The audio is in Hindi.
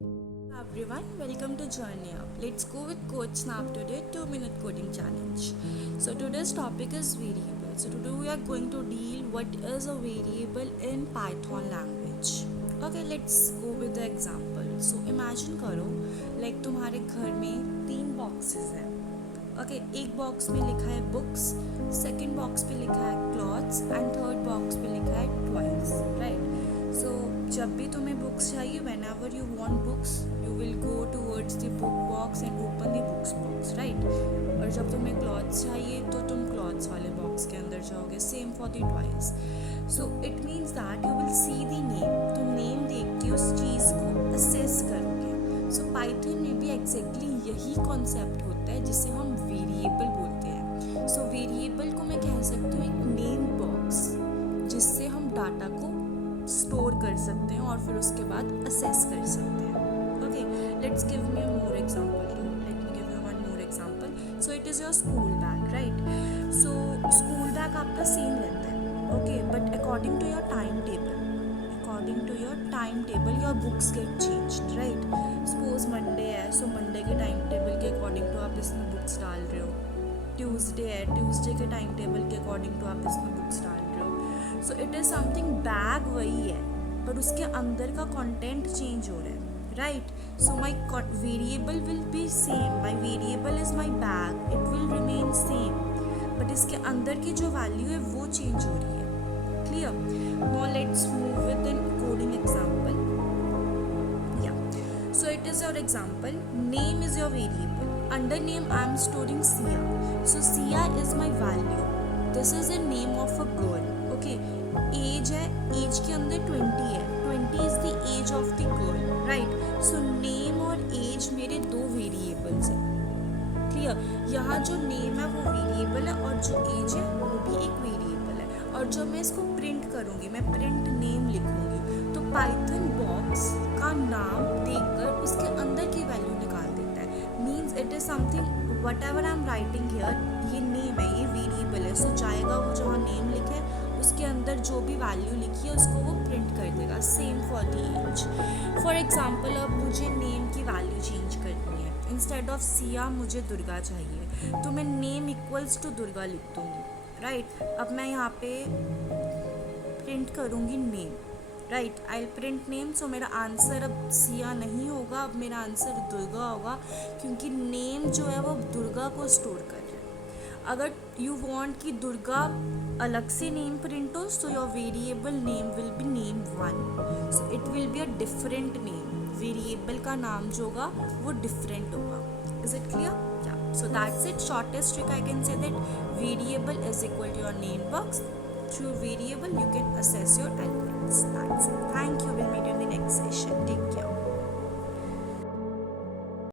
Everyone, welcome to Journey Up. Let's go with Coach Snap today, 2-minute coding challenge. So today's topic is variable. So today we are going to deal what is a variable in Python language. Okay, let's go with the example. So imagine करो like तुम्हारे घर में 3 boxes हैं. ओके एक बॉक्स में लिखा है बुक्स, सेकंड बॉक्स पे लिखा है क्लॉथ्स एंड थर्ड बॉक्स पे लिखा है टॉयज. राइट. सो जब भी तुम्हें बुक्स चाहिए, when ever you want books you will go towards the book box and open the books box. Right. और जब तुम्हें क्लॉथ्स चाहिए तो तुम क्लॉथ्स वाले बॉक्स के अंदर जाओगे. Same for the toys. So it means that you will see the name. तुम नेम देख के उस चीज़ को असेस करोगे. सो पाइथन में भी एग्जैक्टली यही कॉन्सेप्ट होता है जिसे हम वेरिएबल बोलते हैं. सो वेरिएबल को मैं कह सकती हूँ एक नेम बॉक्स जिससे हम डाटा को स्टोर कर सकते हैं और फिर उसके बाद असेस कर सकते हैं. Okay, let's give me more example. Let me give you one more example. So it is your school bag. Right. So school bag आपका सेम रहता है. Okay, but according to your time table, your books get changed. right. Suppose Monday है, सो मंडे के टाइम टेबल के अकॉर्डिंग टू आप इसमें बुक्स डाल रहे हो. ट्यूसडे है, ट्यूसडे के टाइम टेबल के अकॉर्डिंग टू आप इसमें बुक्स डाल रहे हो. सो इट इज़ समथिंग. बैग वही है पर उसके अंदर का कंटेंट चेंज हो रहा है. Right. So my variable will be same. My variable is my bag, it will remain same, but इसके अंदर की जो वैल्यू है वो चेंज हो रही है. Clear? Now let's move with an coding example. Yeah. So it is your example. Name is your variable. Under name I am storing Sia. So Sia is my value. This is the name of a girl. Okay. Age है, age के अंदर 20 है. 20 is the age of the girl. Right. So name और age मेरे दो variables हैं. Clear? यहाँ जो name है वो variable है और जो age है वो भी एक variable. और जब मैं इसको प्रिंट करूँगी, मैं प्रिंट नेम लिखूँगी, तो पाइथन बॉक्स का नाम देखकर उसके अंदर की वैल्यू निकाल देता है. Means it is something what ever I am writing here, ये नेम है, ये वेरिएबल है. सो जाएगा वो जहाँ नेम लिखे उसके अंदर जो भी वैल्यू लिखी है उसको वो प्रिंट कर देगा. Same for the age. For example, अब मुझे नेम की वैल्यू चेंज करनी है. इंस्टेड ऑफ सिया मुझे दुर्गा चाहिए, तो मैं नेम इक्वल्स टू दुर्गा लिख दूँगी. राइट. अब मैं यहाँ पे प्रिंट करूँगी name. Right. I print name. So मेरा आंसर अब सिया नहीं होगा, अब मेरा आंसर दुर्गा होगा, क्योंकि नेम जो है वो दुर्गा को स्टोर कर रहा है. अगर यू वांट कि दुर्गा अलग से नेम प्रिंट हो, so your variable name will be name 1. So it will be a different name. Variable का नाम जो होगा वो डिफरेंट होगा. Is it clear? So that's it. Shortest trick I can say that variable is equal to your name box. Through variable you can assess your elements. That's it. Thank